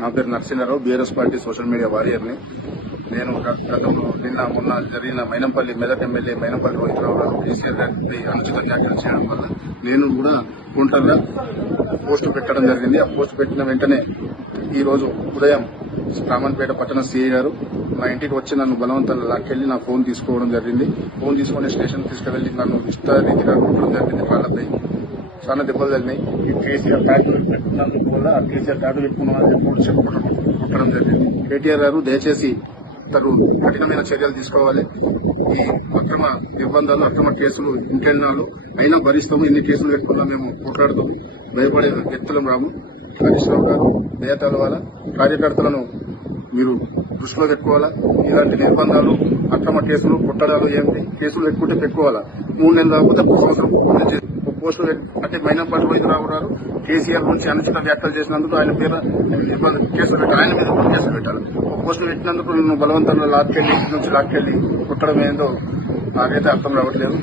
నా పేరు Narasimha Rao BRS party social media వారియర్ని. నేను గతంలో నిన్న మొన్న జరిగిన మైనంపల్లి మెదక్ ఎమ్మెల్యే మైనంపల్లి రోహితరావు గారు కేసీఆర్ గారి అనుచిత వ్యాఖ్యలు చేయడం వల్ల నేను కూడా కుంటల్లో పోస్టు పెట్టడం జరిగింది. ఆ పోస్ట్ పెట్టిన వెంటనే ఈరోజు ఉదయం రామన్పేట పట్టణ సీఐ గారు మా ఇంటికి వచ్చి నన్ను బలవంతంగా లాక్కెళ్ళి నా ఫోన్ తీసుకోవడం జరిగింది. ఫోన్ తీసుకుని స్టేషన్ తీసుకువెళ్ళి నన్ను ఇష్ట రీతిగా కొట్టడం జరిగింది వాళ్ళపై చాలా దెబ్బలు తగినాయి ఈ కేసీఆర్ ట్యాటూ పెట్టినందుకు వల్ల ఆ కేసీఆర్ ట్యాటూ పెట్టుకున్నారని చెప్పి కూడా జరిగింది. కేటీఆర్ గారు దయచేసి తను కఠినమైన చర్యలు తీసుకోవాలి. ఈ అక్రమ నిర్బంధాలు అక్రమ కేసులు ఇంకెన్నాళ్ళు అయినా భరిస్తాము. ఎన్ని కేసులు పెట్టుకున్నా మేము పోట్లాడుతాము భయపడే వ్యక్తులం రాము. హరీష్ గారు నేతల వల్ల కార్యకర్తలను మీరు దృష్టిలో పెట్టుకోవాలా? ఇలాంటి నిర్బంధాలు అక్రమ కేసులు కొట్టడాలు ఏంటి కేసులు పెట్టుకుంటే పెట్టుకోవాలా? మూడు నెలలు కాకపోతే ఒక సంవత్సరం పోస్టులు పెట్- అంటే మైనపాటి వైద్యరావు గారు కేసీఆర్ గురించి అనుచిత వ్యాఖ్యలు చేసినందుకు ఆయన పేరు ఇబ్బంది కేసులు పెట్టాలి. ఆయన మీద కూడా కేసులు పెట్టాలి. ఒక పోస్టులు పెట్టినందుకు నన్ను బలవంతంగా లాక్కెళ్ళి నుంచి లాక్కెళ్ళి కుట్టడం ఏందో నాకైతే అర్థం రావట్లేదు